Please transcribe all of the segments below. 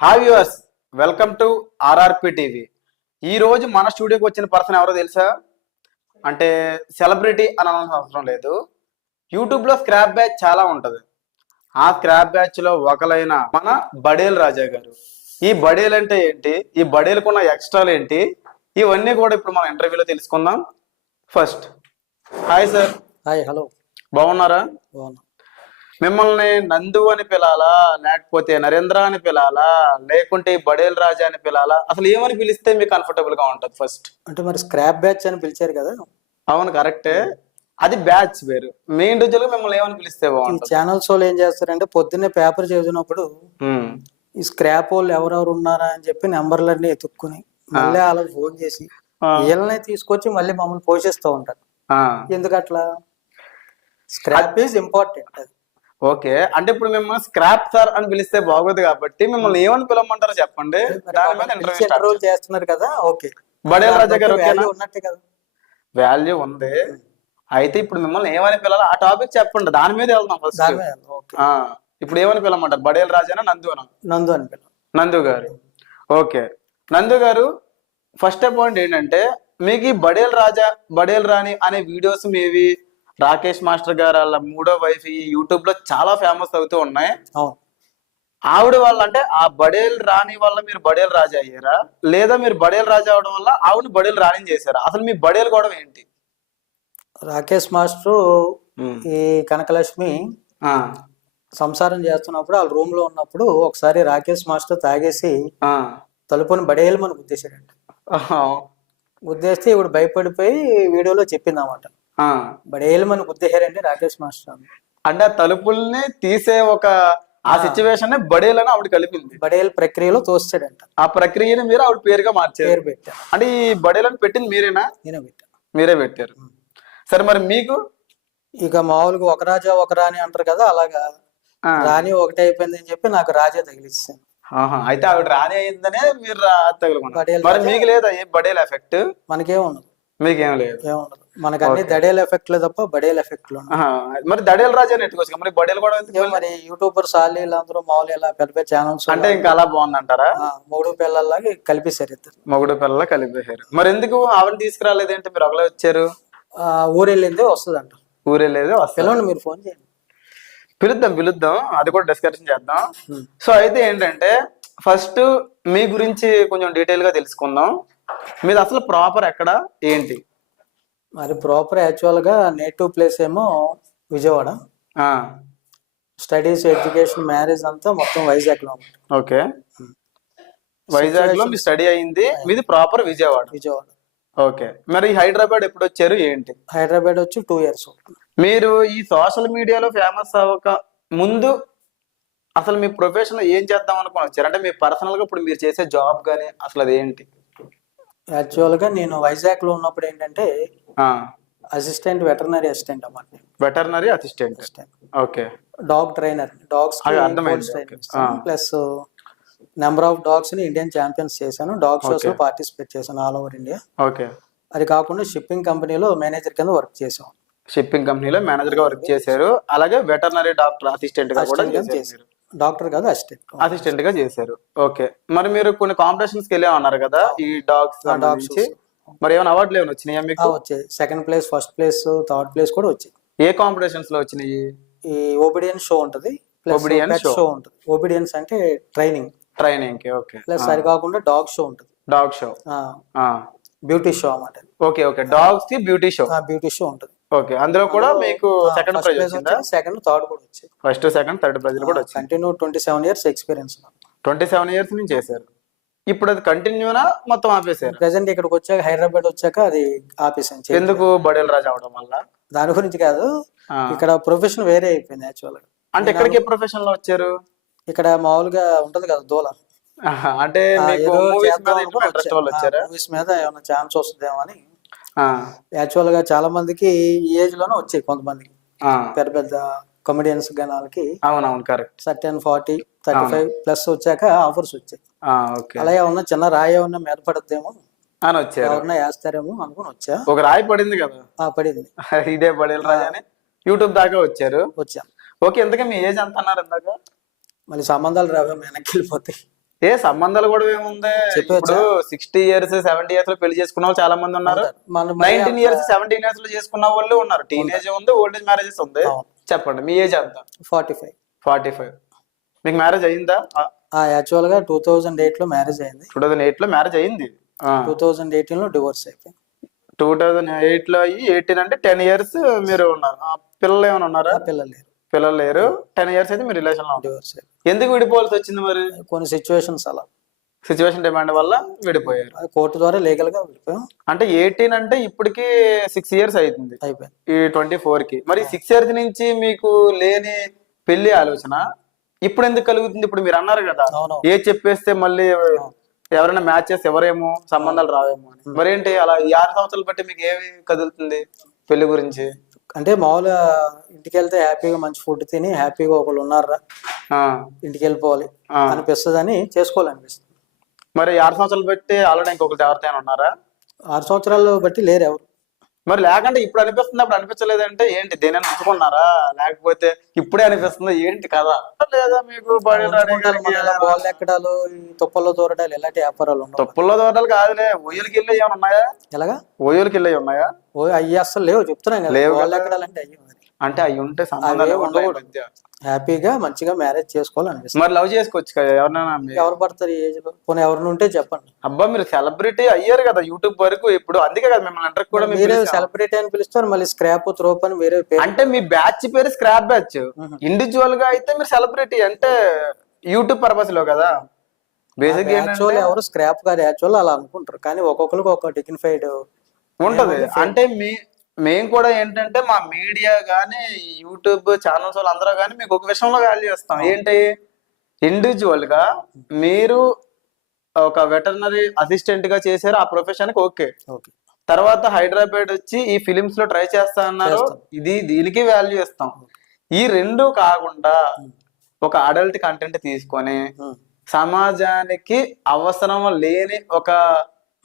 Hi viewers, welcome to RRP TV. ఈ రోజు మన స్టూడియోకి వచ్చిన పర్సన్ ఎవరో తెలుసా? అంటే సెలబ్రిటీ అని అనాల్సిన అవసరం లేదు. యూట్యూబ్లో స్క్రాప్ బ్యాచ్ చాలా ఉంటుంది. ఆ స్క్రాప్ బ్యాచ్లో ఒకలైన మన బడేల్ రాజా గారు. ఈ బడేల్ అంటే ఏంటి, ఈ బడేలుకున్న ఎక్స్ట్రాలు ఏంటి, ఇవన్నీ కూడా ఇప్పుడు మన ఇంటర్వ్యూలో తెలుసుకుందాం. First hi sir. Hi, hello. బాగున్నారా? బాగున్నా. మిమ్మల్ని నందు అని పిలాలా, లేకపోతే నరేంద్ర అని పిలాలా, లేకుంటే బడేల్ రాజా అని పిలాలా? అసలు ఏమని పిలిస్తే మీకు కంఫర్టబుల్ గా ఉంటుంది? ఫస్ట్ అంటే మరి స్క్రాప్ బ్యాచ్ అని పిలిచారు కదా. అవును, కరెక్టే. అది బ్యాచ్ వేరు. మీ ఇండివిజువల్ గా మిమ్మల్ని ఏమని పిలిస్తే ఈ బాగుంటుంది? ఛానల్స్ వాళ్ళు ఏం చేస్తారంటే పొద్దున్నే పేపర్ చదివినప్పుడు ఈ స్క్రాప్ వాళ్ళు ఎవరెవరు ఉన్నారా అని చెప్పి నెంబర్లన్నీ ఎత్తుక్కుని మళ్ళీ వాళ్ళకి ఫోన్ చేసి వీళ్ళని తీసుకొచ్చి మళ్ళీ మమ్మల్ని పోషిస్తూ ఉంటారు. ఎందుకట్లా? Scrap is important. ఓకే, అంటే ఇప్పుడు మిమ్మల్ని స్క్రాప్ సార్ అని పిలిస్తే బాగోదు కాబట్టి మిమ్మల్ని ఏమని పిలవమంటారో చెప్పండి. దాని మీద ఇంటర్వ్యూ చేస్తున్నారు కదా. ఓకే, బడేల్ రాజా గారు ఉన్నట్టే కదా. వాల్యూ ఉంది. అయితే ఇప్పుడు మిమ్మల్ని ఏమని పిలాలి ఆ టాపిక్ చెప్పండి, దాని మీద వెళ్దాం ఫస్ట్. ఇప్పుడు ఏమని పిలవమంటారు? బడేల్ రాజానా, నందు అనా? నందు అని పిల్ల. నందు గారు. ఓకే, నందు గారు, ఫస్ట్ పాయింట్ ఏంటంటే మీకు ఈ బడేల్ రాజా బడేల్ రాణి అనే వీడియోస్ మీవి రాకేష్ మాస్టర్ గారు వాళ్ళ మూడో వైఫ్ ఈ యూట్యూబ్ లో చాలా ఫేమస్ అవుతూ ఉన్నాయి. ఆవిడ వల్ల అంటే ఆ బడేల్ రాణి వల్ల మీరు బడేల్ రాజా అయ్యారా, లేదా మీరు బడేల్ రాజా అవడం వల్ల ఆవిడ బడేల్ రాణి చేశారా? అసలు మీ బడేల్ గొడవ ఏంటి? రాకేష్ మాస్టర్ ఈ కనకలక్ష్మి సంసారం చేస్తున్నప్పుడు వాళ్ళ రూమ్ లో ఉన్నప్పుడు ఒకసారి రాకేష్ మాస్టర్ తాగేసి తలుపుని బడేయమని గుద్దేశాడంట. గుద్దేస్తే ఇప్పుడు భయపడిపోయి వీడియోలో చెప్పింది అన్నమాట. బడేయమని గుద్దేశారండి రాకేష్ మాస్టర్. అంటే ఆ తలుపుల్ని తీసే ఒక ఆ సిచ్యువేషన్ బడేల్ అని ఆవిడ కలిపింది. బడేల్ ప్రక్రియలో తోస్తాడంట. ఆ ప్రక్రియని మీరు ఆవిడ పేరుగా మార్చారు. పేరు పెట్టారు. అంటే ఈ బడేల్ అని పెట్టింది మీరేనా? నేనే పెట్టాను. మీరే పెట్టారు. సరే, మరి మీకు ఇక మామూలుగా ఒక రాజా ఒక రాణి అంటారు కదా, అలాగా రాణి ఒకటే అయిపోయింది అని చెప్పి నాకు రాజా తగిలిస్తాను. అయితే ఆవిడ రాణి అయిందనే మీరు తగులుకున్నారు. మరి మీకు లేదా ఏ బడేల్ ఎఫెక్ట్? మనకేం ఉండదు. మీకేం లేదు? ఏముండదు. మనకు అన్ని దడేల్ ఎఫెక్ట్ లో తప్ప బడేల్ ఎఫెక్ట్ లో. మరి దడేల్ రాజా నెట్టుకోవచ్చు, మరి బడేల్ కూడా మరి యూట్యూబర్స్ అందరూ మామూలు ఇలా పెద్ద పెద్ద ఛానల్స్ అంటే ఇంకా అలా బాగుందంటారా? మూడు పిల్లల్లాగా కలిపేశారు ఇద్దరు. మొగుడు పిల్లల కలిపేశారు. మరి ఎందుకు ఆవిడ తీసుకురాలేదేంటి? మీరు ఒకలే వచ్చారు. ఊరు వెళ్ళింది వస్తుందంట. ఊరు వెళ్ళేది పిలవండి, మీరు ఫోన్ చేయండి. పిలుద్దాం, అది కూడా డిస్కషన్ చేద్దాం. సో అయితే ఏంటంటే ఫస్ట్ మీ గురించి కొంచెం డీటెయిల్ గా తెలుసుకుందాం. మీది అసలు ప్రాపర్ ఎక్కడ ఏంటి? మరి ప్రాపర్ యాక్చువల్ గా నేటివ్ ప్లేస్ ఏమో విజయవాడ. స్టడీస్, ఎడ్యుకేషన్, మ్యారేజ్ అంతా మొత్తం వైజాగ్ లో. ఓకే, వైజాగ్ లో మీ స్టడీ అయింది. మీది ప్రాపర్ విజయవాడ. ఓకే, మరి హైదరాబాద్ ఎప్పుడు వచ్చారు ఏంటి? హైదరాబాద్ వచ్చి 2 years. మీరు ఈ సోషల్ మీడియాలో ఫేమస్ అవ్వక ముందు అసలు మీ ప్రొఫెషన్ ఏం చేద్దాం అనుకుని వచ్చారు? అంటే మీ పర్సనల్ గా ఇప్పుడు మీరు చేసే జాబ్ గానీ అసలు అది ఏంటి? యాక్చువల్ గా నేను వైజాగ్ లో ఉన్నప్పుడు ఏంటంటే అసిస్టెంట్ వెటర్నరీ అసిస్టెంట్ అన్నమాట. Veterinary assistant. Okay, dog trainer. Dogs plus number of dogs ని ఇండియన్ ఛాంపియన్స్ చేశాను. డాగ్ షోస్ లో పార్టిసిపేట్ చేశాను ఆల్ ఓవర్ ఇండియా. ఓకే, అది కాకుండా షిప్పింగ్ కంపెనీలో మేనేజర్ కింద వర్క్ చేసాం. షిప్పింగ్ కంపెనీలో మేనేజర్ గా వర్క్ చేశారు. అలాగే వెటర్నరీ డాక్టర్ అసిస్టెంట్ గా కూడా చేశారు. డాక్టర్ కాదు, అసిస్టెంట్ గా చేశారు. ఓకే, మరి మీరు కొన్ని కాంపిటీషన్స్ కి వెళ్ళామన్నారు కదా ఈ డాగ్స్ నుంచి. మరి ఏమైనా అవార్డులు ఏమైనా వచ్చినాయా మీకు? వచ్చాయి. Second place, first place, third place కూడా వచ్చాయి. ఏ కాంపిటీషన్స్ లో వచ్చినాయి? ఈ ఓబిడియన్స్ షో ఉంటది, షో ఉంటది. ఓబిడియన్స్ అంటే ట్రైనింగ్. ఓకే, ప్లస్ అది కాకుండా డాగ్ షో ఉంటది. డాగ్ షో, బ్యూటీ షో అన్నమాట. ఓకే, డాగ్స్ కి బ్యూటీ షో ఉంటది. ఓకే, అందులో కూడా మీకు సెకండ్ ప్రైజ్ వచ్చిందా? సెకండ్, థర్డ్ కూడా వచ్చాయి. ఫస్ట్, సెకండ్, థర్డ్ ప్రైజ్ కూడా వచ్చాయి. Continue 27 years experience. 27 years నుంచి చేశారు. ఇప్పుడు అది కంటిన్యూనా మొత్తం ఆపేశారు? ప్రెసెంట్ ఇక్కడికి వచ్చాక, హైదరాబాద్ వచ్చాక అది ఆపేసాను. ఎందుకు? బడేల్ రాజా అవడం వల్ల? దాని గురించి కాదు, ఇక్కడ ప్రొఫెషన్ వేరే అయిపోయింది యాక్చువల్ గా. అంటే ఎక్కడికి ప్రొఫెషన్ లో వచ్చారు? ఇక్కడ మామూలుగా ఉంటది కదా దూల, అంటే మూవీస్ మీద ఏమైనా ఛాన్స్ వస్తుందేమో అని. యాక్చువల్ గా చాలా మందికి ఈ ఏజ్ లోనే వచ్చాయి. కొంతమందికి పెద్ద పెద్ద కమెడియన్స్ గణాలకి అవునవును కరెక్ట్ 30, 40, 35 ప్లస్ వచ్చాక ఆఫర్స్ వచ్చాయి. అలాగే ఉన్న చిన్న రాయి ఏమన్నా మీద పడద్దేమో అని వచ్చారు, ఎవరన్నా వేస్తారేమో అనుకుని వచ్చా. ఒక రాయి పడింది కదా? పడింది. ఇదే బడేల్ రాజా అని యూట్యూబ్ దాకా వచ్చారు. వచ్చాను. ఓకే, ఎందుకంటే మీ ఏజ్ ఎంత అన్నారు ఇందాక? మళ్ళీ సంబంధాలు రావే వెనక్కి వెళ్ళిపోతాయి. ఏ సంబంధాలు కూడా ఏముంది, చెప్పొచ్చా? ఇప్పుడు 60 years 70 years లో పెళ్లి చేసుకున్న వాళ్ళు చాలా మంది ఉన్నారు, మన 19 years 17 years లో చేసుకున్న వాళ్ళు ఉన్నారు, టీనేజ్ ఉంది, ఓల్డ్ ఏజ్ మ్యారేజెస్ ఉంది. చెప్పండి మీ ఏజ్ ఎంత? 45. 45. మీకు మ్యారేజ్ అయిందా? యాక్చువల్ గా 2008 లో మ్యారేజ్ అయింది. 2008 లో మ్యారేజ్ అయింది. 2018 లో డివోర్స్ అయిపోయింది. 2008 లో అయ్యి 18 అంటే 10 years మీరు ఉన్నారు. పిల్లలు ఏమైనా ఉన్నారా? పిల్లలు లేరు. పిల్లలు లేరు. 10 years అయితే మీరు రిలేషన్ లో ఉన్నారు. డివోర్స్ అయిపోయింది. ఎందుకు విడిపోవాల్సి వచ్చింది మరి? కొన్ని సిచ్యువేషన్స్ అలా సిచ్యువేషన్ డిమాండ్ వల్ల విడిపోయారు. కోర్టు ద్వారా లీగల్ గా విడిపోయాం. అంటే 18 అంటే ఇప్పటికి 6 years అవుతుంది అయిపోయింది. ఈ 24 కి. మరి 6 years నుంచి మీకు లేని పెళ్లి ఆలోచన ఇప్పుడు ఎందుకు కలుగుతుంది? ఇప్పుడు మీరు అన్నారు కదా, అవును. ఏ చెప్పేస్తే మళ్ళీ ఎవరైనా మ్యాచెస్ ఎవరేమో సంబంధాలు రావేమో అని. మరేంటి అలా ఈ 6 సంవత్సరాలు బట్టి మీకు ఏమి కదులుతుంది పెళ్లి గురించి? అంటే మామూలుగా ఇంటికి వెళ్తే హ్యాపీగా మంచి ఫుడ్ తిని హ్యాపీగా ఒకళ్ళు ఉన్నారా ఇంటికి వెళ్ళిపోవాలి అనిపిస్తుంది అని చేసుకోవాలనిపిస్తుంది. మరి 6 సంవత్సరాలు బట్టి ఆల్రెడీ ఇంకొకటి ఎవరితో ఉన్నారా? 6 సంవత్సరాలు బట్టి లేరు ఎవరు. మరి లేకంటే ఇప్పుడు అనిపిస్తుంది, అప్పుడు అనిపించలేదంటే ఏంటి? దేనైనా ఉంచుకున్నారా లేకపోతే ఇప్పుడే అనిపిస్తుందా ఏంటి కదా? లేదా మీకు బాల్ ఎక్కడాలు, ఈ తుప్పల్లో దూరడాలు ఇలాంటి వ్యాపారాలు ఉన్నాయి. తుప్పల్లో దూరడాలు కాదులే, ఓయూలకి వెళ్ళి ఏమైనా ఉన్నాయా? ఎలాగా ఓయూలకి వెళ్ళి ఉన్నాయా? అయ్యి అసలు లేవు, చెప్తున్నాం కదా. బాల్ ఎక్కడాలు అంటే అయ్యి అంటే అవి ఉంటే సంబంధాలు హ్యాపీగా మంచిగా మ్యారేజ్ చేసుకోవాలనిపిస్తుంది. మరి లవ్ చేసుకోవచ్చు కదా ఎవరినైనా. ఎవరు పడతారు ఈ ఏజ్ లో? పోనీ ఎవరిని ఉంటే చెప్పండి. అబ్బా మీరు సెలబ్రిటీ అయ్యారు కదా యూట్యూబ్ వరకు, ఇప్పుడు అందుకే కదా మిమ్మల్ని అంటారు కూడా. మీరే సెలబ్రిటీ అని పిలుస్తారు, మళ్ళీ స్క్రాప్ త్రోప్ అని వేరే పేరు. అంటే మీ బ్యాచ్ పేరు స్క్రాప్ బ్యాచ్. ఇండివిజువల్ గా అయితే మీరు సెలబ్రిటీ అంటే యూట్యూబ్ పర్పస్ లో కదా. బేసిక్ యాక్చువల్ ఎవరు స్క్రాప్ కాదు, యాక్చువల్ అలా అనుకుంటారు, కానీ ఒక్కొక్కరికి ఒక డిగ్నిఫైడ్ ఉంటది. అంటే మేము కూడా ఏంటంటే మా మీడియా గానీ యూట్యూబ్ ఛానల్స్ వాళ్ళు అందరూ కానీ మీకు ఒక విషయంలో వాల్యూ ఇస్తాం. ఏంటి? ఇండివిజువల్ గా మీరు ఒక వెటర్నరీ అసిస్టెంట్ గా చేశారు, ఆ ప్రొఫెషన్ కి ఓకే. తర్వాత హైదరాబాద్ వచ్చి ఈ ఫిలిమ్స్ లో ట్రై చేస్తా అన్నారు, దీనికి వాల్యూ ఇస్తాం. ఈ రెండు కాకుండా ఒక అడల్ట్ కంటెంట్ తీసుకొని సమాజానికి అవసరం లేని ఒక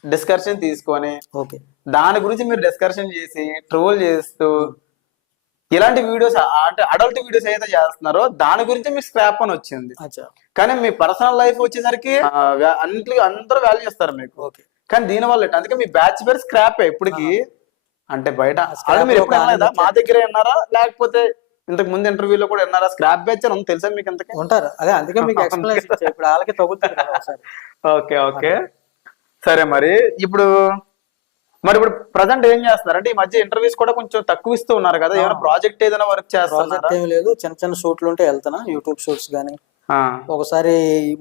డిస్కషన్ తీసుకొని దాని గురించి మీరు డిస్కషన్ చేసి ట్రోల్ చేస్తూ ఇలాంటి వీడియోస్, అంటే అడల్ట్ వీడియోస్ ఏదైతే చేస్తున్నారో దాని గురించి మీకు స్క్రాప్ అని వచ్చింది. కానీ మీ పర్సనల్ లైఫ్ వచ్చేసరికి అన్నింటికి అందరూ వాల్యూ ఇస్తారు మీకు. కానీ దీని వల్ల అందుకే మీ బ్యాచ్ పేరు స్క్రాప్ ఇప్పటికి. అంటే బయట మీరు ఎప్పుడు వినలేదా? మా దగ్గరే విన్నారా లేకపోతే ఇంతకు ముందు ఇంటర్వ్యూలో కూడా విన్నారా? స్క్రాప్ బ్యాచ్ అని తెలుసా మీకు? ఎంతకి ఉంటారు. అదే అందుకే మీకు ఎక్స్‌ప్లెనేషన్ ఇచ్చా. ఇప్పుడు వాళ్ళకి తగులుతుంది. ఓకే ఓకే సరే. మరి ఇప్పుడు ప్రజెంట్ ఏం చేస్తున్నారు? అంటే ఈ మధ్య ఇంటర్వ్యూస్ కూడా కొంచెం తక్కువ ఇస్తూ ఉన్నారు కదా. ఏమైనా ప్రాజెక్ట్ ఏదైనా వర్క్ చేస్తున్నారు? ఏం లేదు, చిన్న చిన్న షూట్లు ఉంటే వెళ్తానా, యూట్యూబ్ షూట్స్ గానీ. ఒకసారి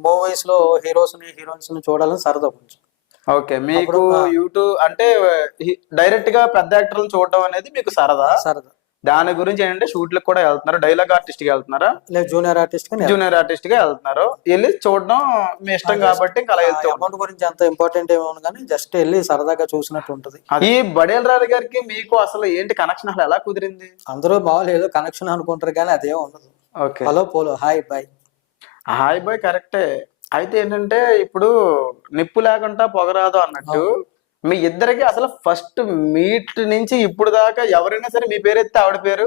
మూవీస్ లో హీరోస్ ని హీరోయిన్స్ ని చూడాలని సరదా కొంచెం. ఓకే, మీకు యూట్యూబ్ అంటే డైరెక్ట్ గా పెద్ద యాక్టర్లు చూడడం అనేది మీకు సరదా. దాని గురించి ఏంటంటే షూట్లకు కూడా వెళ్తున్నారు. డైలాగ్ ఆర్టిస్ట్ గా వెళ్తున్నారా? లేదు, జూనియర్ ఆర్టిస్ట్ గా వెళ్తున్నారు. వెళ్ళి చూడడం మీ ఇష్టం కాబట్టి అలా వెళ్తాం. అమౌంట్ గురించి అంత ఇంపార్టెంట్ ఏమో కానీ జస్ట్ వెళ్ళి సరదాగా చూసినట్టు ఉంటది. ఈ బడేల్ రాజు గారికి మీకు అసలు ఏంటి కనెక్షన్? అసలు ఎలా కుదిరింది? అందరూ బాగాలేదు కనెక్షన్ అనుకుంటారు కానీ అదేం ఉండదు. Okay, hello polo hi bye. Hi bye కరెక్టే. అయితే ఏంటంటే ఇప్పుడు నిప్పు లేకుండా పొగరాదు అన్నట్టు మీ ఇద్దరికి అసలు ఫస్ట్ మీట్ నుంచి ఇప్పుడు దాకా ఎవరైనా సరే మీ పేరు ఎత్తే ఆవిడ పేరు,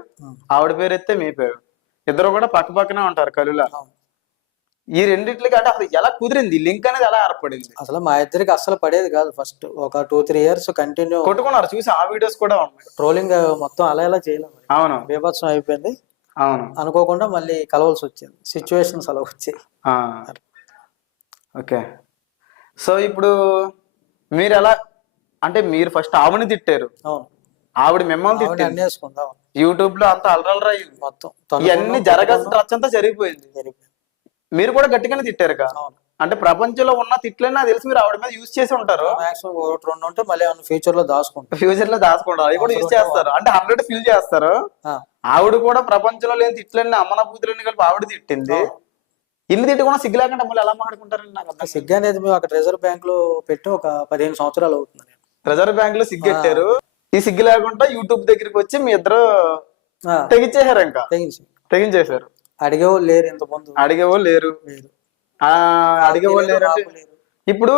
ఆవిడ పేరు ఎత్తే మీ పేరు, ఇద్దరు కూడా పక్క పక్కనే ఉంటారు కలులా. ఈ రెండిట్లకి అంటే అసలు ఎలా కుదిరింది? లింక్ అనేది ఎలా ఏర్పడింది? అసలు మా ఇద్దరికి అసలు పడేది కాదు. ఫస్ట్ ఒక 2-3 years కంటిన్యూ కొట్టుకున్నారు. చూసి ఆ వీడియోస్ కూడా ఉన్నాయి. ట్రోలింగ్ మొత్తం అలా ఎలా చేయలేము. అవును, బీభత్సం అయిపోయింది. అవును, అనుకోకుండా మళ్ళీ కలవాల్సి వచ్చింది. సిచ్యువేషన్స్ అలా వచ్చాయి. ఓకే, సో ఇప్పుడు మీరు ఎలా అంటే మీరు ఫస్ట్ ఆవిడని తిట్టారు, ఆవిడ మిమ్మల్ని తిట్టింది, యూట్యూబ్ లో అంతా అలరలరా మొత్తం ఇవన్నీ జరగాల్సిన రచ్చంతా జరిగిపోయింది. మీరు కూడా గట్టిగానే తిట్టారు కదా. అంటే ప్రపంచంలో ఉన్న తిట్లనే నాకు తెలిసి మీరు ఆవిడ మీద యూజ్ చేసి ఉంటారు. ఫ్యూచర్ లో దాచుకుంటారు అవి కూడా యూజ్ చేస్తారు. అంటే 100 ఫిల్ చేస్తారు. ఆవిడ కూడా ప్రపంచంలో లేని తిట్లన్నీ అమ్మన బూతులన్నీ కలిపి ఆవిడ తిట్టింది. ఇన్ని తిట్టి కూడా సిగ్గు లేకుండా మళ్ళీ ఎలా మాట్లాడుకుంటారండి? నాకు సిగ్గు అనేది మేము అక్కడ రిజర్వ్ బ్యాంక్ లో పెట్టి ఒక 15 సంవత్సరాలు అవుతుంది. రిజర్వ్ బ్యాంక్ లో సిగ్గెట్టారు. ఈ సిగ్గు లేకుండా యూట్యూబ్ దగ్గరికి వచ్చి మీ ఇద్దరు తెగించేశారు. ఇంకా తెగించేశారు. అడిగేవాళ్ళు లేరు, ఇంతకుముందు అడిగేవాళ్ళు లేరు. ఇప్పుడు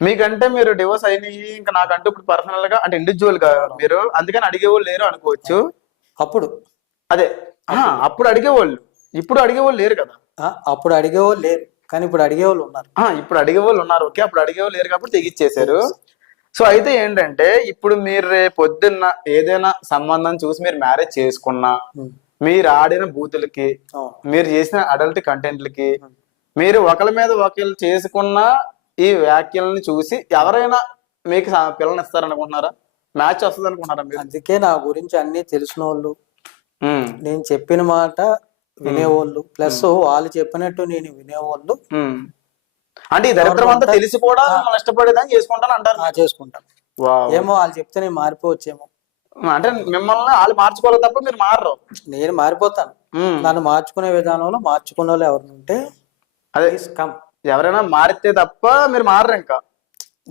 మీకంటే మీరు డివోర్స్ అయినాయి, ఇంకా నాకంటూ ఇప్పుడు పర్సనల్ గా అంటే ఇండివిజువల్ గా మీరు అందుకని అడిగేవాళ్ళు లేరు అనుకోవచ్చు. అప్పుడు అదే అప్పుడు అడిగేవాళ్ళు, ఇప్పుడు అడిగేవాళ్ళు లేరు కదా. అప్పుడు అడిగేవాళ్ళు లేరు కానీ ఇప్పుడు అడిగే వాళ్ళు ఉన్నారు. ఇప్పుడు అడిగే వాళ్ళు ఉన్నారు. ఓకే, అప్పుడు అడిగే వాళ్ళు లేరు కాబట్టి తెగిచ్చేశారు. సో అయితే ఏంటంటే ఇప్పుడు మీరు రేపు పొద్దున్న ఏదైనా సంబంధం చూసి మీరు మ్యారేజ్ చేసుకున్నా, మీరు ఆడిన బూతులకి, మీరు చేసిన అడల్ట్ కంటెంట్లకి, మీరు ఒకరి మీద ఒకరు చేసుకున్న ఈ వ్యాఖ్యలను చూసి ఎవరైనా మీకు పిల్లని ఇస్తారనుకుంటున్నారా? మ్యాచ్ వస్తుంది అనుకుంటున్నారా మీరు? అందుకే నా గురించి అన్ని తెలిసిన వాళ్ళు, నేను చెప్పిన మాట వినేవాళ్ళు, ప్లస్ వాళ్ళు చెప్పినట్టు నేను వినేవాళ్ళు. అంటే ఈ దరిద్రం అంతా తెలిసి కూడా ఇష్టపడేదాన్ని చేసుకుంటాను అంటారు. చేసుకుంటాను. ఏమో వాళ్ళు చెప్తే నేను మారిపోవచ్చేమో. అంటే మిమ్మల్ని వాళ్ళు మార్చుకోవాలి తప్ప మీరు మారరు. నేను మారిపోతాను. నన్ను మార్చుకునే విధానంలో మార్చుకునే వాళ్ళు ఎవరు ఉంటే అదే ఎవరైనా మారితే తప్ప మీరు మారరు. ఇంకా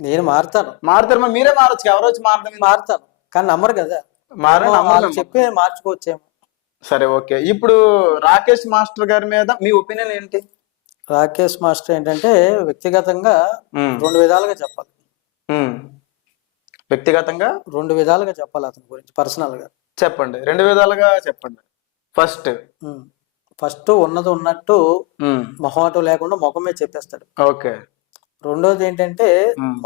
నేను మారుతాను. మారుతారు, మీరే మారచ్చు. ఎవరు వచ్చి మారుతాను కానీ నమ్మరు కదా. చెప్పి మార్చుకోవచ్చేమో. సరే ఓకే. ఇప్పుడు రాకేష్ మాస్టర్ గారి మీద మీ ఒపీనియన్ ఏంటి? రాకేష్ మాస్టర్ ఏంటంటే వ్యక్తిగతంగా 2 విధాలుగా చెప్పాలి. వ్యక్తిగతంగా 2 విధాలుగా చెప్పాలి అతని గురించి. పర్సనల్ గా చెప్పండి, 2 విధాలుగా చెప్పండి. ఫస్ట్ ఉన్నది ఉన్నట్టు మొహమాటం లేకుండా ముఖమే చెప్పేస్తాడు. ఓకే. రెండోది ఏంటంటే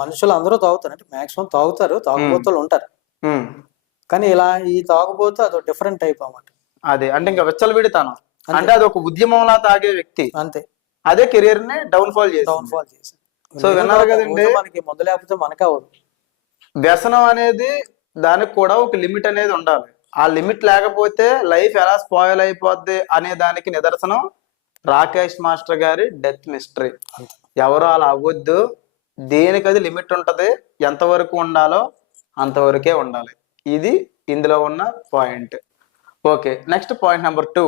మనుషులు అందరూ తాగుతారు, అంటే మాక్సిమం తాగుతారు, తాగుబోతులు ఉంటారు. కానీ ఇలా ఈ తాగుబోతు అదో డిఫరెంట్ టైప్ అన్నమాట. అదే అంటే ఇంకా విచ్చలవిడితనం, అంటే అది ఒక ఉద్యమంలా తాగే వ్యక్తి. అంతే. అదే కెరీర్ ని డౌన్ ఫాల్ చేసి. సో విన్నారు కదండి, మనకి ముందు లేకపోతే మనకే అవ్వదు. వ్యసనం అనేది దానికి కూడా ఒక లిమిట్ అనేది ఉండాలి. ఆ లిమిట్ లేకపోతే లైఫ్ ఎలా స్పాయిల్ అయిపోద్ది అనే దానికి నిదర్శనం రాకేష్ మాస్టర్ గారి డెత్ మిస్టరీ. ఎవరు అలా అవ్వద్దు, దేనికి అది లిమిట్ ఉంటది, ఎంతవరకు ఉండాలో అంతవరకే ఉండాలి. ఇది ఇందులో ఉన్న point. Okay, next point number 2.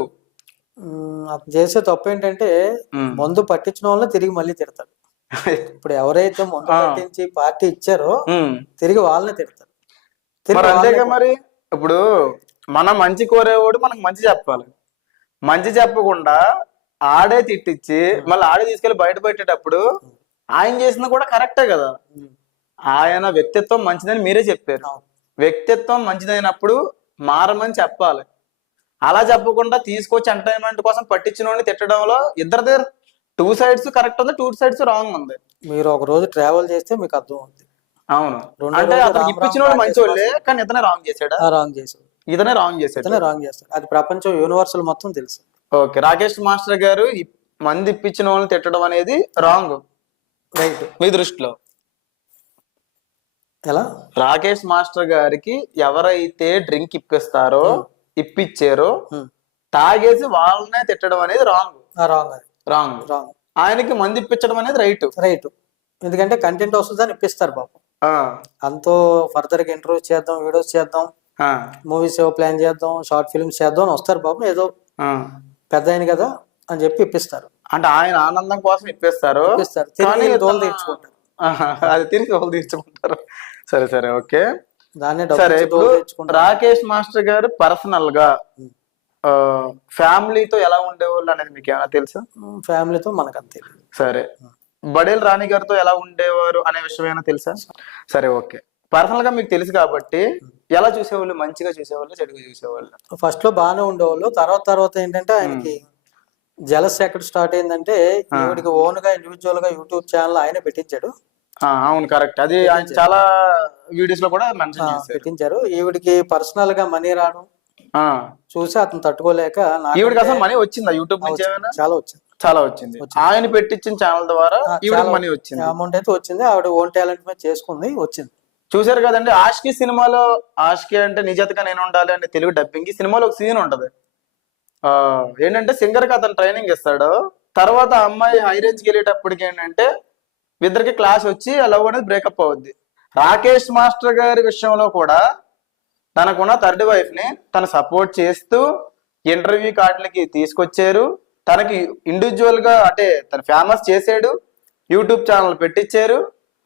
అతను చేసే తప్పు ఏంటంటే మందు పట్టించిన వాళ్ళని తిరిగి మళ్ళీ తిడతాడు. ఇప్పుడు ఎవరైతే మందు పట్టించి పార్టీ ఇచ్చారో తిరిగి వాళ్ళని తిడతారు. అంతేగా మరి. ఇప్పుడు మన మంచి కోరేవాడు మనకు మంచి చెప్పాలి. మంచి చెప్పకుండా ఆడే తిట్టించి మళ్ళీ ఆడే తీసుకెళ్లి బయట పెట్టేటప్పుడు ఆయన చేసింది కూడా కరెక్టే కదా. ఆయన వ్యక్తిత్వం మంచిదని మీరే చెప్పారు. వ్యక్తిత్వం మంచిదైనప్పుడు మారమని చెప్పాలి. అలా చెప్పకుండా తీసుకొచ్చి ఎంటర్టైన్మెంట్ కోసం పట్టించిన వాడిని తిట్టడంలో ఇద్దరి దగ్గర 2 sides కరెక్ట్ ఉంది, 2 sides రాంగ్ ఉంది. మీరు ఒక రోజు ట్రావెల్ చేస్తే మీకు అర్థం అవుతుంది. అవును, అంటే అతను ఇప్పించిన వాడు మంచి వాళ్ళే, కానీ ఇతనే రాంగ్ చేశాడా? రాంగ్ చేశాడు. ఇతనే రాంగ్ చేస్తాడు. అది ప్రపంచం యూనివర్సల్ మొత్తం తెలుసు. ఓకే, రాకేష్ మాస్టర్ గారు మంది ఇప్పించిన వాళ్ళని తిట్టడం అనేది రాంగ్, రైట్ మీ దృష్టిలో? ఎలా? రాకేష్ మాస్టర్ గారికి ఎవరైతే డ్రింక్ ఇప్పించారో తాగేసి వాళ్ళనే తిట్టడం అనేది రాంగ్. ఆయనకి మంది ఇప్పించడం అనేది రైట్. ఎందుకంటే కంటెంట్ వస్తుందని ఇప్పిస్తారు పాపం. అంతో ఫర్దర్ గా ఇంటర్వ్యూ చేద్దాం, వీడియోస్ చేద్దాం, మూవీస్ ప్లాన్ చేద్దాం, షార్ట్ ఫిల్మ్స్ చేద్దాం అని వస్తారు పాపం. ఏదో పెద్ద ఆయన కదా అని చెప్పి ఇప్పిస్తారు. అంటే ఆయన ఆనందం కోసం ఇప్పిస్తారు. అది తిరిగి తోలు తీర్చుకుంటారు. సరే ఓకే. సరే, ఇప్పుడు రాకేష్ మాస్టర్ గారు పర్సనల్ గా ఫ్యామిలీతో ఎలా ఉండేవాళ్ళు అనేది మీకు ఏమైనా తెలుసా? ఫ్యామిలీతో మనకు అంతే. సరే, బడేల్ రాణి గారితో ఎలా ఉండేవారు అనే విషయం ఏమైనా తెలుసా? సరే ఓకే. పర్సనల్ గా మీకు తెలుసు కాబట్టి ఎలా చూసేవాళ్ళు? మంచిగా చూసేవాళ్ళు, చెడుగా చూసేవాళ్ళు? ఫస్ట్ లో బాగానే ఉండేవాళ్ళు. తర్వాత ఏంటంటే ఆయనకి జలస్ ఎక్కడ స్టార్ట్ అయిందంటే ఈవిడికి ఓన్ గా ఇండివిజువల్ గా యూట్యూబ్ ఛానల్ ఆయన పెట్టించాడు. అవును, కరెక్ట్. అది ఆయన చాలా వీడియోస్ లో కూడా పెట్టించారు. ఈవిడికి పర్సనల్ గా మనీ రావడం చూసి అతను తట్టుకోలేక, ఈవిడికి అసలు మనీ వచ్చిందా యూట్యూబ్ నుంచి? చాలా వచ్చింది. ఆయన పెట్టించిన ఛానల్ ద్వారా మనీ వచ్చింది, అమౌంట్ అయితే వచ్చింది. ఆవిడ ఓన్ టాలెంట్ మీద చేసుకుంది, వచ్చింది. చూసారు కదండి, ఆష్కి సినిమాలో, ఆష్కి అంటే నిజతగా నేను ఉండాలి అంటే తెలుగు డబ్బింగ్ సినిమాలో ఒక సీన్ ఉంటది. ఏంటంటే సింగర్ కి అతను ట్రైనింగ్ ఇస్తాడు. తర్వాత అమ్మాయి హై రేంజ్ కి వెళ్ళేటప్పటికి ఏంటంటే ఇద్దరికి క్లాస్ వచ్చి లవ్ అనేది బ్రేకప్ అవుద్ది. రాకేష్ మాస్టర్ గారి విషయంలో కూడా తనకున్న థర్డ్ వైఫ్ ని తను సపోర్ట్ చేస్తూ ఇంటర్వ్యూ కార్డులకి తీసుకొచ్చారు. తనకి ఇండివిజువల్ గా అంటే తను ఫేమస్ చేసాడు, యూట్యూబ్ ఛానల్ పెట్టించారు.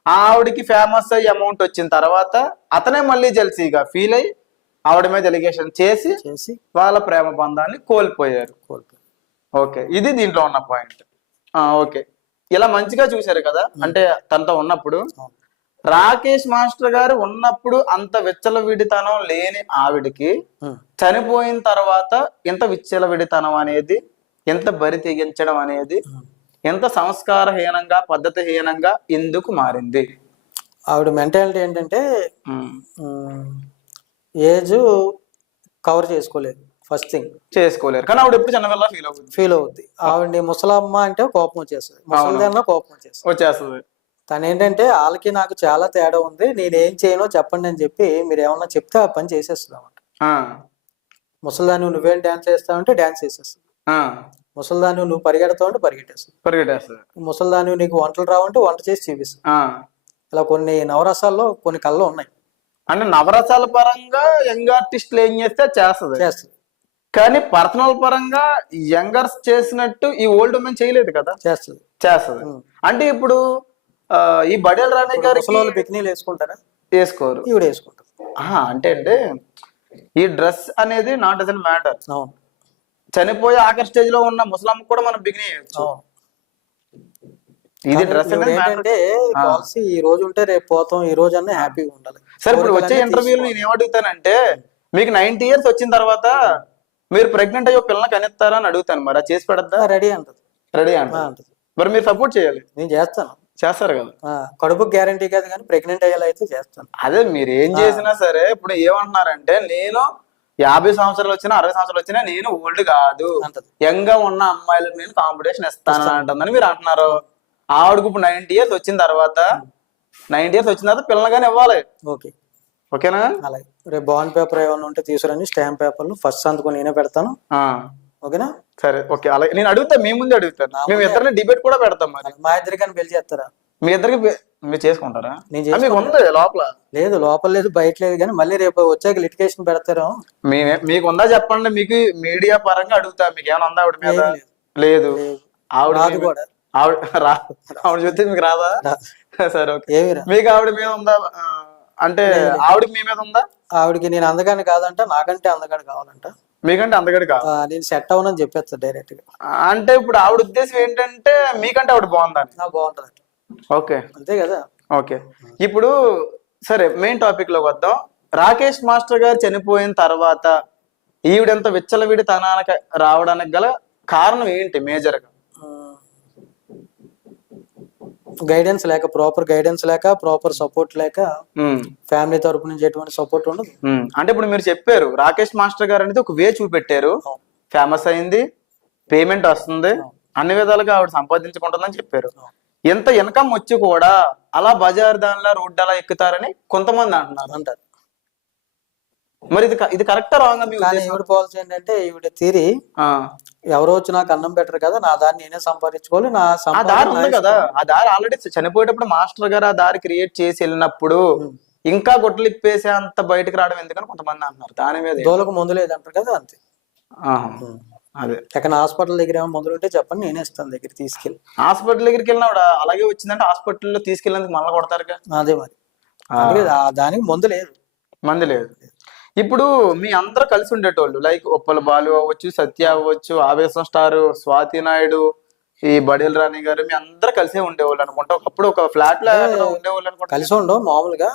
ఆవిడికి ఫేమస్ అయ్యి అమౌంట్ వచ్చిన తర్వాత అతనే మళ్ళీ జెల్సీగా ఫీల్ అయ్యి ఆవిడ మీద ఎలిగేషన్ చేసి వాళ్ళ ప్రేమ బంధాన్ని కోల్పోయారు. ఓకే, ఇది దీంట్లో ఉన్న పాయింట్. ఓకే, ఇలా మంచిగా చూశారు కదా. అంటే తనతో ఉన్నప్పుడు రాకేష్ మాస్టర్ గారు ఉన్నప్పుడు అంత విచ్చలవిడితనం లేని ఆవిడికి చనిపోయిన తర్వాత ఎంత విచ్చలవిడితనం అనేది, ఎంత బరి తెగించడం అనేది ఎంత సంస్కారహీనంగా పద్ధతిహీనంగా ఎందుకు మారింది? ఆవిడ మెంటాలిటీ ఏంటంటే ఏజ్ కవర్ చేసుకోలేదు ఫస్ట్ థింగ్. చేసుకోలేరు, కానీ ఆవిడ ఎప్పుడు చిన్నపిల్ల ఫీల్ అవుద్ది. ఆవిడ ముసలమ్మ అంటే కోపం వచ్చేస్తుంది, ముసలిదన్నా కోపం వచ్చేస్తుంది. తను ఏంటంటే వాళ్ళకి నాకు చాలా తేడా ఉంది, నేనేం చేయనో చెప్పండి అని చెప్పి మీరు ఏమన్నా చెప్తే ఆ పని చేసేస్తుంది అన్నమాట. ముసలిదాన్ని నువ్వేం డాన్స్ చేస్తావంటే డాన్స్ చేసేస్తుంది, ముసలిదాన్ని నువ్వు పరిగెడతావు అంటే పరిగెట్టేస్తుంది, ముసలిదాన్ని నీకు వంటలు రావంటే వంట చేసి చూపిస్తుంది. ఇలా కొన్ని నవరసాల్లో కొన్ని కళ్ళు ఉన్నాయి. అంటే నవరసాల పరంగా యంగ్ ఆర్టిస్టులు ఏం చేస్తే చేస్తుంది, కానీ పర్సనల్ పరంగా యంగర్స్ చేసినట్టు ఈ ఓల్డ్ ఉమెన్ చేయలేదు కదా. చేస్తుంది. అంటే ఇప్పుడు ఈ బడేల్ రాణి గారు బికినీలు వేసుకుంటారా? వేసుకోరు, ఈవిడ వేసుకుంటారు. అంటే ఈ డ్రెస్ అనేది నాట్ డజంట్ మ్యాటర్. చనిపోయే ఆఖరి స్టేజ్ లో ఉన్న ముసలమ్మ కూడా మనం బిగిని చేయొచ్చు. ఇది డ్రెస్ ఏంటంటే పాలసీ ఈ రోజు ఉంటే రేపు పోతాం, ఈ రోజు అన్నా హ్యాపీగా ఉండాలి. సరే, ఇప్పుడు వచ్చే ఇంటర్వ్యూలు నేను ఏమడుగుతానంటే, మీకు 90 years వచ్చిన తర్వాత మీరు ప్రెగ్నెంట్ అయ్యో పిల్లలకి కనిస్తారా అని అడుగుతాను. మరి చేసి పెడతా? రెడీ అంటది. మరి మీరు సపోర్ట్ చేయాలి. నేను చేస్తాను. చేస్తారు కదా. కడుపుకి గ్యారంటీ కాదు కానీ ప్రెగ్నెంట్ అయ్యేలా అయితే చేస్తాను. అదే మీరు ఏం చేసినా సరే ఇప్పుడు ఏమంటున్నారంటే, నేను 50 సంవత్సరాలు వచ్చినా 60 సంవత్సరాలు వచ్చినా నేను ఓల్డ్ కాదు, యంగ్ గా ఉన్న అమ్మాయిలకు నేను కాంపిటీషన్ ఇస్తాను అంటుందని మీరు అంటున్నారు. ఆవిడకు ఇప్పుడు 90 years వచ్చిన తర్వాత పిల్లలుగానే ఇవ్వాలి. ఓకేనా? అలాగే రేపు బాండ్ పేపర్ ఏమైనా ఉంటే తీసుకురండి, స్టాంప్ పేపర్లు ఫస్ట్ సంతకం నేనే పెడతాను. ఓకేనా? సరే, ఓకే. అలాగే నేను అడుగుతా, మీ ముందు అడుగుతాను. మేము ఇద్దరిని డిబేట్ కూడా పెడతాం. మరి మా ఇద్దరికని పెళ్లి చేస్తారా? మీ ఇద్దరికి మీరు చేసుకుంటారా? మీకు ఉంది లోపల? లేదు, లోపల లేదు, బయట లేదు. కానీ మళ్ళీ రేపు వచ్చాక లిటికేషన్ పెడతారు. మీకు ఉందా చెప్పండి. మీకు మీడియా పరంగా అడుగుతా, మీకు ఏమైనా ఉందా ఆవిడ మీద? లేదు. ఆవిడ కూడా ఆవిడ చూస్తే మీకు రాదా? సరే, ఓకే. మీకు ఆవిడ మీద ఉందా? అంటే ఆవిడకి మీ మీద ఉందా? ఆవిడకి నేను అందగాని కాదంట, నాకంటే అందగాడు కావాలంట. మీకంటే అందగాడు కాదు, నేను సెట్ అవునని చెప్పేస్తా డైరెక్ట్ గా. అంటే ఇప్పుడు ఆవిడ ఉద్దేశం ఏంటంటే మీకంటే ఆవిడ బాగుందని. బాగుంటది. ఓకే, అంతే కదా. ఓకే. ఇప్పుడు సరే, మెయిన్ టాపిక్ లోకి వద్దాం. రాకేష్ మాస్టర్ గారు చనిపోయిన తర్వాత ఈవిడెంత విచ్చలవిడి తనానికి రావడానికి గల కారణం ఏంటి మేజర్ గా? గైడెన్స్ లేక, ప్రాపర్ గైడెన్స్ లేక, ప్రాపర్ సపోర్ట్ లేక, ఫ్యామిలీ తరపు నుంచి ఎటువంటి సపోర్ట్ ఉండదు. అంటే ఇప్పుడు మీరు చెప్పారు రాకేష్ మాస్టర్ గారు అనేది ఒక వే చూపెట్టారు, ఫేమస్ అయింది, పేమెంట్ వస్తుంది, అన్ని విధాలుగా ఆవిడ సంపాదించుకుంటుందని చెప్పారు. ఎంత ఇన్కమ్ వచ్చి కూడా అలా బజార్ దానిలా రోడ్డు అలా ఎక్కుతారని కొంతమంది అంటున్నారు. మరి ఇది కరెక్టా రాంగా? ఈవిడ పాలసీ ఏంటంటే, ఈవిడ తీరి ఎవరో వచ్చి నాకు అన్నం పెట్టరు కదా, నా దారి నేనే సంపాదించుకోవాలి, నా దారి ఉంది కదా. ఆ దారి ఆల్రెడీ చనిపోయేటప్పుడు మాస్టర్ గారు ఆ దారి క్రియేట్ చేసి వెళ్ళినప్పుడు ఇంకా గొడ్లు ఇప్పేసే అంత బయటకు రావడం ఎందుకని కొంతమంది అంటున్నారు. దాని మీద దోలకు ముందు లేదంటారు కదా, అంతే. అదే ఎక్కడ హాస్పిటల్ దగ్గర ఏమైనా మందులు ఉంటే చెప్పండి, నేనే ఇస్తాను దగ్గర తీసుకెళ్ళి. హాస్పిటల్ దగ్గరికి వెళ్ళినా అలాగే వచ్చిందంటే హాస్పిటల్లో తీసుకెళ్ళినందుకు మళ్ళీ కొడతారు. అదే మరి, దానికి మందు లేదు. ఇప్పుడు మీ అందరూ కలిసి ఉండేటోళ్ళు, లైక్ ఉప్పల బాలు అవ్వచ్చు, సత్య అవ్వచ్చు, ఆవేశం స్టార్, స్వాతి నాయుడు, ఈ బడేల్ రాణి గారు, మీ అందరూ కలిసే ఉండేవాళ్ళు అనుకుంటా. ఒకప్పుడు ఒక ఫ్లాట్ లో ఉండేవాళ్ళు అనుకుంటా. కలిసి ఉండవు, మామూలుగా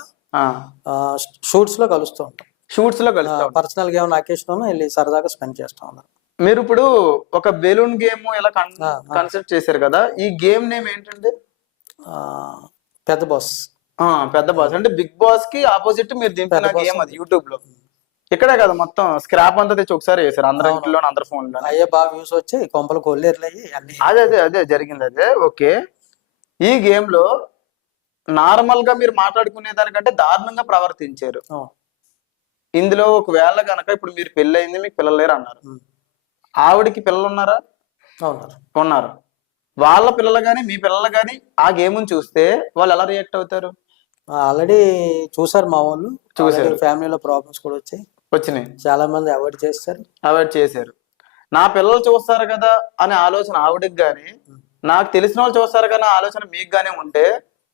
షూట్స్ లో కలుస్తూ ఉంటాం. షూట్స్ లో కలుస్తాం, పర్సనల్ గా ఏమైనా అకేషన్ వెళ్ళి సరదాగా స్పెండ్ చేస్తా ఉన్నాం. మీరు ఇప్పుడు ఒక బెలూన్ గేమ్ ఇలా కన్సెప్ట్ చేశారు కదా, ఈ గేమ్ నేమ్ ఏంటంటే? పెద్ద బాస్. పెద్ద బాస్ అంటే బిగ్ బాస్ కి ఆపోజిట్ మీరు దింపిన గేమ్ అది. యూట్యూబ్ లో ఇక్కడే కదా మొత్తం స్క్రాప్ అంతా తెచ్చి ఒకసారి వేసారు, అందరి ఇంట్లో అందరి ఫోన్ లో. అయ్యే బాగా వ్యూస్ వచ్చి కొంపలు కొల్లేర్లు అదే జరిగింది. అదే ఓకే. ఈ గేమ్ లో నార్మల్ గా మీరు మాట్లాడుకునే దానికంటే దారుణంగా ప్రవర్తించారు. ఇందులో ఒకవేళ గనక ఇప్పుడు మీరు పెళ్లి అయింది, మీకు పిల్లలు లేరు అన్నారు, ఆవిడకి పిల్లలు ఉన్నారా? ఉన్నారు. వాళ్ళ పిల్లలు గాని మీ పిల్లలు గాని ఆ గేమ్ చూస్తే వాళ్ళు ఎలా రియాక్ట్ అవుతారు? ఆల్రెడీ చూసారు మా వాళ్ళు, చూసారు. ఫ్యామిలీలో ప్రాబ్లమ్స్ కూడా వచ్చినాయి, చాలా మంది అవాయిడ్ చేశారు. నా పిల్లలు చూస్తారు కదా అనే ఆలోచన ఆవిడకి గాని, నాకు తెలిసిన వాళ్ళు చూస్తారు కదా ఆలోచన మీకు గానీ ఉంటే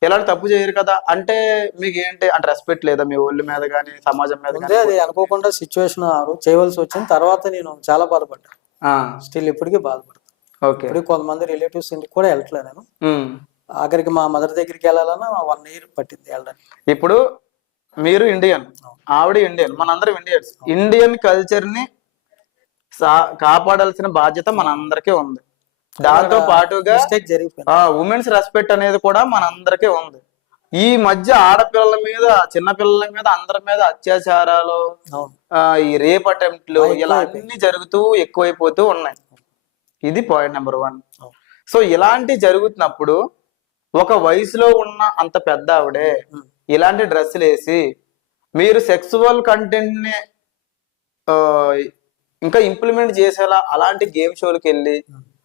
ఎలాంటి తప్పు చేయరు కదా. అంటే మీకు ఏంటి అంటే రెస్పెక్ట్ లేదా మీ ఊళ్ళ మీద గానీ, సమాజం మీద? అది అనుకోకుండా సిచ్యువేషన్ చేయవలసి వచ్చిన తర్వాత నేను చాలా బాధపడ్డా, స్టిల్ ఇప్పటికీ బాధపడతాను. ఇప్పుడు కొంతమంది రిలేటివ్స్ ఇంటికి కూడా వెళ్ళట్లేదు నేను. ఆఖరికి మా మదర్ దగ్గరికి వెళ్ళాలన్నా 1 year పట్టింది వెళ్ళడానికి. ఇప్పుడు మీరు ఇండియన్, ఆవిడ ఇండియన్, మనందరం ఇండియన్స్. ఇండియన్ కల్చర్ ని కాపాడాల్సిన బాధ్యత మనందరికీ ఉంది. దాంతో పాటుగా మిస్టేక్ జరిగిపోయింది. ఉమెన్స్ రెస్పెక్ట్ అనేది కూడా మనందరికీ ఉంది. ఈ మధ్య ఆడపిల్లల మీద, చిన్న పిల్లల మీద, అందరి మీద అత్యాచారాలు, అవును. ఈ రేప్ అటెంప్ట్లు ఎక్కువ ఇలా అయిపోయింది. అన్ని జరుగుతూ ఎక్కువైపోతూ ఉన్నాయి. ఇది పాయింట్ నెంబర్ 1. అవును. సో ఇలాంటి జరుగుతున్నప్పుడు ఒక వయసులో ఉన్న అంత పెద్ద ఆవిడే ఉమ్. ఇలాంటి డ్రెస్సులు వేసి మీరు సెక్సువల్ కంటెంట్ ని ఆ, ఇంకా ఇంప్లిమెంట్ చేసేలా అలాంటి గేమ్ షోలకు వెళ్ళి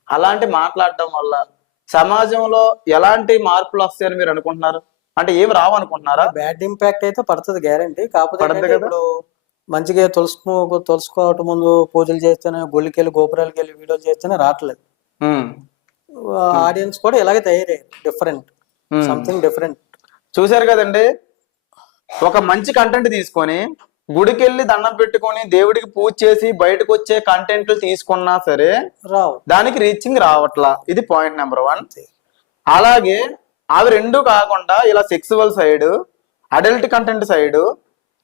అలాంటి మాట్లాడటం వల్ల సమాజంలో ఎలాంటి మార్పులు వస్తాయని మీరు అనుకుంటున్నారు? అంటే ఏమి రావనుకుంటున్నారా? బ్యాడ్ ఇంపాక్ట్ అయితే పడుతుంది గ్యారంటీ. కాకపోతే పడుతుంది ఏంటంటే కదా. ఇప్పుడు మంచిగా తెలుసుకోవటం ముందు పూజలు చేస్తేనే, గుళ్ళకి వెళ్ళి గోపురాలకి వెళ్ళి వీడియోలు చేస్తేనే రావట్లేదు. ఉమ్, ఆడియన్స్ కూడా ఇలాగే తయారయ్యారు. Different, um. Something different. చూశారు కదండి, ఒక మంచి కంటెంట్ తీసుకొని గుడికి వెళ్ళి దండం పెట్టుకొని దేవుడికి పూజ చేసి బయటకు వచ్చే కంటెంట్లు తీసుకున్నా సరే రావు. దానికి రీచింగ్ రావట్లా. ఇది పాయింట్ నెంబర్ 1. అలాగే అవి రెండు కాకుండా ఇలా sexual side, adult content side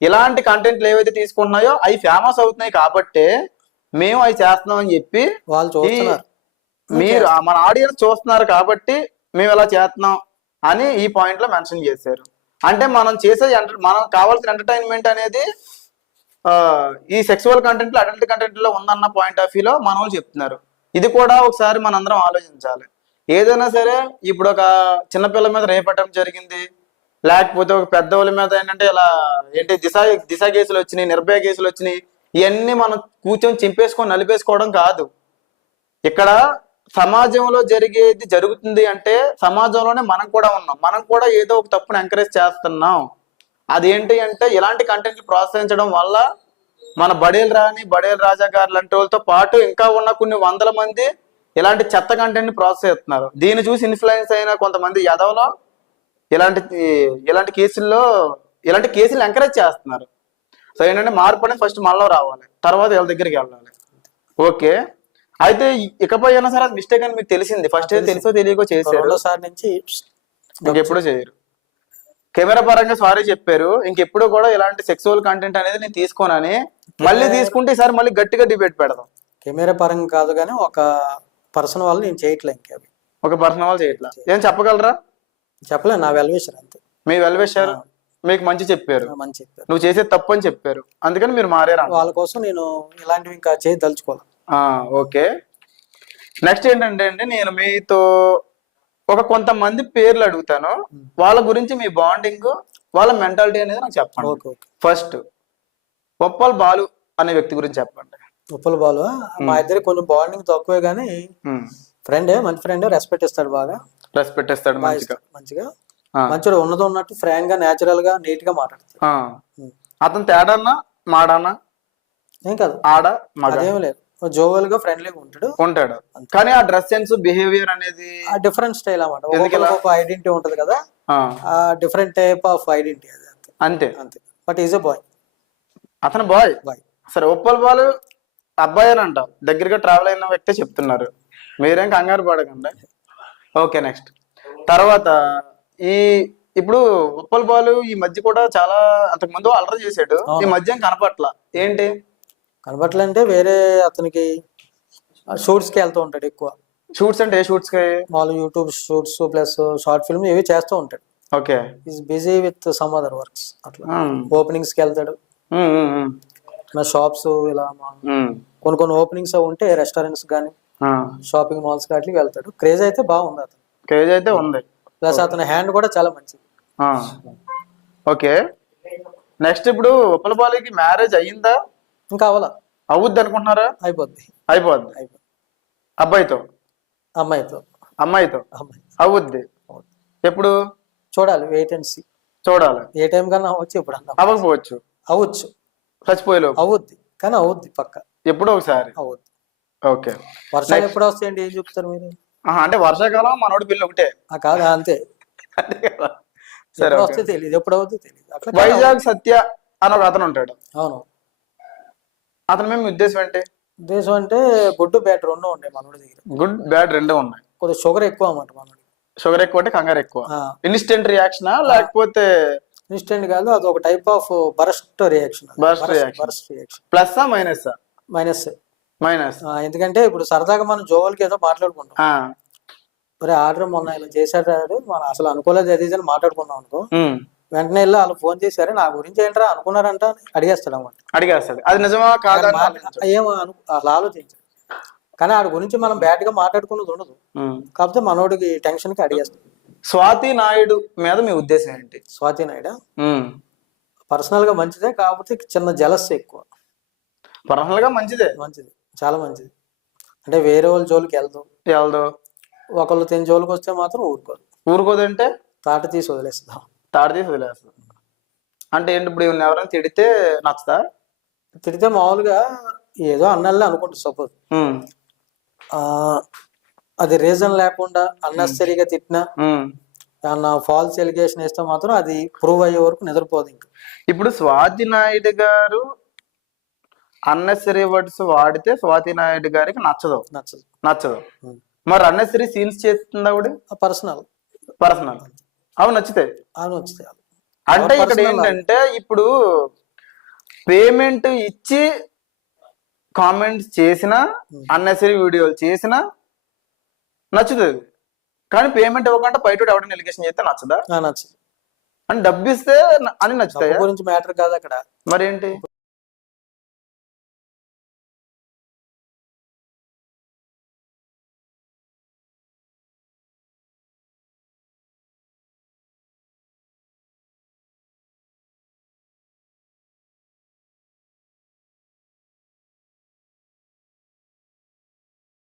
ఇలాంటి కంటెంట్లు ఏవైతే తీసుకుంటున్నాయో అవి ఫేమస్ అవుతున్నాయి కాబట్టి మేము అవి చేస్తున్నాం అని చెప్పి వాళ్ళు చూస్తున్నారు. మీరు మన ఆడియన్స్ చూస్తున్నారు కాబట్టి మేము ఇలా చేస్తున్నాం అని ఈ పాయింట్ లో మెన్షన్ చేశారు. అంటే మనం చేసే మనం కావాల్సిన ఎంటర్టైన్మెంట్ అనేది ఈ సెక్సువల్ కంటెంట్ లో, అడల్ట్ కంటెంట్ లో ఉందన్న పాయింట్ ఆఫ్ వ్యూలో మన వాళ్ళు చెప్తున్నారు. ఇది కూడా ఒకసారి మనందరం ఆలోచించాలి. ఏదైనా సరే ఇప్పుడు ఒక చిన్నపిల్ల మీద రేపటం జరిగింది, లేకపోతే ఒక పెద్దవాళ్ళ మీద ఏంటంటే ఇలా ఏంటి దిశ కేసులు వచ్చినాయి, నిర్భయ కేసులు వచ్చినాయి, ఇవన్నీ మనం కూర్చొని చింపేసుకొని నలిపేసుకోవడం కాదు. ఇక్కడ సమాజంలో జరిగేది జరుగుతుంది అంటే సమాజంలోనే మనం కూడా ఉన్నాం. మనం కూడా ఏదో ఒక తప్పును ఎంకరేజ్ చేస్తున్నాం. అదేంటి అంటే ఇలాంటి కంటెంట్ ప్రోత్సహించడం వల్ల మన బడేల్ రాణి, బడేల్ రాజా గారు లాంటి వాళ్ళతో పాటు ఇంకా ఉన్న కొన్ని వందల మంది ఇలాంటి చెత్త కంటెంట్ ని ప్రోత్సహిస్తున్నారు. దీన్ని చూసి ఇన్ఫ్లుయెన్స్ అయిన కొంతమంది యాదవ్లో ఇలాంటి కేసులు ఎంకరేజ్ చేస్తున్నారు. సో ఏంటంటే మార్పు అనేది ఫస్ట్ మనలో రావాలి, తర్వాత వీళ్ళ దగ్గరికి వెళ్ళాలి. ఓకే, అయితే ఇకపై అయినా సరే అది మిస్టేక్ అని మీకు తెలిసింది. ఫస్ట్ తెలుసో తెలియకో చేశారు, రెండోసారి నుంచి ఇంకెప్పుడు చేయరు. కెమెరా పరంగా సారీ చెప్పారు, ఇంకెప్పుడు కూడా ఇలాంటి సెక్సువల్ కంటెంట్ అనేది నేను తీసుకోనని. మళ్ళీ తీసుకుంటే ఈసారి మళ్ళీ గట్టిగా డిబేట్ పెడదాం. కెమెరా పరంగా కాదు కానీ ఒక పర్సన్ వాళ్ళు నేను చేయట్లే. ఇంకా ఒక పర్సన్ వాళ్ళు చేయట్లా. ఏం చెప్పగలరా? చెప్పలే, నా వెల్విషర్ అంతే. మీ వెల్విషర్ మీకు మంచి చెప్పారు, మంచి చెప్పారు, నువ్వు చేసేది తప్పు అని చెప్పారు, అందుకని మీరు మారారు. వాళ్ళ కోసం నేను ఇలాంటివి ఇంకా చేయదలుచుకోవాలి. ఓకే, నెక్స్ట్ ఏంటంటే అండి, నేను మీతో ఒక కొంతమంది పేర్లు అడుగుతాను, వాళ్ళ గురించి మీ బాండింగ్, వాళ్ళ మెంటాలిటీ అనేది నాకు చెప్పండి. Okay okay. First Uppal Balu అనే వ్యక్తి గురించి చెప్పండి. ఉప్పల్ బాలు మా ఇద్దరికి కొంచెం బాండింగ్ తక్కువే కానీ ఫ్రెండే, మంచి ఫ్రెండే, రెస్పెక్ట్ ఇస్తాడు, బాగా రెస్పెక్ట్ ఇస్తాడు, మంచిగా మంచిగా ఉన్నదో ఉన్నట్టు ఫ్రాంక్ గా, నేచురల్ గా, నీట్ గా మాట్లాడతాడు. అతను తేడాన్నా మాడానా? ఏం కాదు, ఆడ మగ అదేం లేదు, జోవెల్ గా ఫ్రెండ్లీగా ఉంటాడు. కానీ ఆ డ్రెస్ సెన్స్, బిహేవియర్ అనేది డిఫరెంట్ స్టైల్ అన్నమాట. ఒక ఐడెంటిటీ ఉంటది కదా, ఆ డిఫరెంట్ టైప్ ఆఫ్ ఐడెంటిటీ అది. అంతే అంతే. But is a boy. అతను బాయ్. సరే, ఉప్పల్ బాలు అబ్బాయి అని అంటాం, దగ్గరగా ట్రావెల్ అయిన వ్యక్తే చెప్తున్నారు, మీరేం కంగారు పడకండి. ఓకే, నెక్స్ట్ తర్వాత ఇప్పుడు ఉప్పల్ బాలు ఈ మధ్య కూడా చాలా, అంతకు ముందు అల్లరి చేశాడు, ఈ మధ్య కనపట్ల. ఏంటి కనబట్లంటే వేరే అతనికి షూట్స్ కి వెళ్తూ ఉంటాడు ఎక్కువ. షూట్స్ అంటే ఏ షూట్స్ కి? మామూలు YouTube shoots plus short film ఇవి చేస్తూ ఉంటాడు. Okay, is busy with some other works. అట్లా ఓపెనింగ్స్ కి వెళ్తాడు, షాప్స్ ఇలా కొన్ని ఓపెనింగ్స్ ఉంటే రెస్టారెంట్స్ కానీ షాపింగ్ మాల్స్ అట్లా వెళ్తాడు. క్రేజ్ అయితే బాగుంది, అతను క్రేజ్ అయితే ఉంది. ప్లస్ అతని హ్యాండ్ కూడా చాలా మంచిది. ఓకే, నెక్స్ట్ ఇప్పుడు ఉప్పల్ బాలుకి మ్యారేజ్ అయ్యిందా? ఇంకా అవలా. అవుద్ది అనుకుంటున్నారా? అయిపోద్ది. అబ్బాయితో, అమ్మాయితో అవుద్ది. ఎప్పుడు చూడాలి, వెయిట్ అండ్ సీ. చూడాలి, ఏ టైం కన్నా అవ్వచ్చు, ఎప్పుడు అన్నా అవ్వకపోవచ్చు, అవ్వచ్చు, చచ్చిపోయేలో అవుద్ది, కానీ అవుద్ది పక్క, ఎప్పుడో ఒకసారి అవుద్ది. ఓకే, వర్షాలు ఎప్పుడు వస్తాయండి, ఏం చెప్తారు మీరు? అంటే వర్షాకాలం మనోడి పిల్ల ఒకటే కాదు, అంతే. సరే, వస్తే తెలియదు, ఎప్పుడు అవుద్ది తెలియదు. అట్లా వైజాగ్ సత్య అని ఒక అతను ఉంటాడు. అవును. అతను మేము ఉద్దేశం ఏంటి? ఉద్దేశం అంటే గుడ్ బ్యాడ్ రెండు ఉంటాయి మనోడి దగ్గర. గుడ్ బ్యాడ్ రెండు ఉన్నాయి. కొద్దిగా షుగర్ ఎక్కువ అన్నమాట మనోడి. షుగర్ ఎక్కువ అంటే కంగారు ఎక్కువ. ఇన్స్టెంట్ రియాక్షనా లేకపోతే? ఇన్స్టెంట్ కాదు, అది ఒక type of burst reaction. Plus minus? Minus. Minus. ఎందుకంటే ఇప్పుడు సరదాగా మనం జోవల్కి ఏదో మాట్లాడుకుంటాం, మరి ఆర్డర్ మొన్న ఇలా చేశాడు మనం అసలు అనుకోలేదు అది ఇది అని మాట్లాడుకున్నాం అనుకో, వెంటనే వెళ్ళి వాళ్ళు ఫోన్ చేశారు నా గురించి ఏంట్రా అనుకున్నారంట అడిగేస్తాడు అన్నమాట. అడిగేస్తాడు, అది నిజమా కాదా ఏమో అసలు ఆలోచించు. కానీ ఆడి గురించి మనం బ్యాడ్ గా మాట్లాడుకున్నది ఉండదు, కాకపోతే మనోడికి టెన్షన్ కి అడిగేస్తాం. స్వాతి నాయుడు మీద మీ ఉద్దేశం ఏంటి? స్వాతి నాయుడు పర్సనల్ గా మంచిదే, కాకపోతే చిన్న జలస్ ఎక్కువ. పర్సనల్ గా మంచిదే, మంచిది, చాలా మంచిది. అంటే వేరే వాళ్ళ జోలికి వెళ్దాం, ఒకళ్ళు తిని జోలికి వస్తే మాత్రం ఊరుకోదంటే తాట తీసి వదిలేస్తాం. అంటే ఏంటి ఇప్పుడు ఎవరైనా తిడితే నచ్చుతా? తిడితే మామూలుగా ఏదో అన్నల్ని అనుకుంటా, సపోజ్ అది రీజన్ లేకుండా అన్నెసరీగా తిట్టినా ఏమన్నా ఫాల్స్ ఎలిగేషన్ వేస్తే మాత్రం అది ప్రూవ్ అయ్యే వరకు నిద్రపోదు. ఇంకా ఇప్పుడు స్వాతి నాయుడు గారు అన్నెసరీ వర్డ్స్ వాడితే స్వాతి నాయుడు గారికి నచ్చదు. మరి అన్నెసరీ సీన్స్ చేస్తుంది ఆవిడ పర్సనల్ అవి నచ్చితే అంటే ఇక్కడ ఏంటంటే ఇప్పుడు పేమెంట్ ఇచ్చి కామెంట్స్ చేసినా అన్నెసరీ వీడియోలు చేసినా నచ్చుతుంది, కానీ పేమెంట్ ఇవ్వకుండా బయట ఎవరైనా ఎలిగేషన్ చేస్తే నచ్చదా? నచ్చదు. అని డబ్బు ఇస్తే అని నచ్చుతాయి గురించి మ్యాటర్ కాదు అక్కడ. మరి ఏంటి?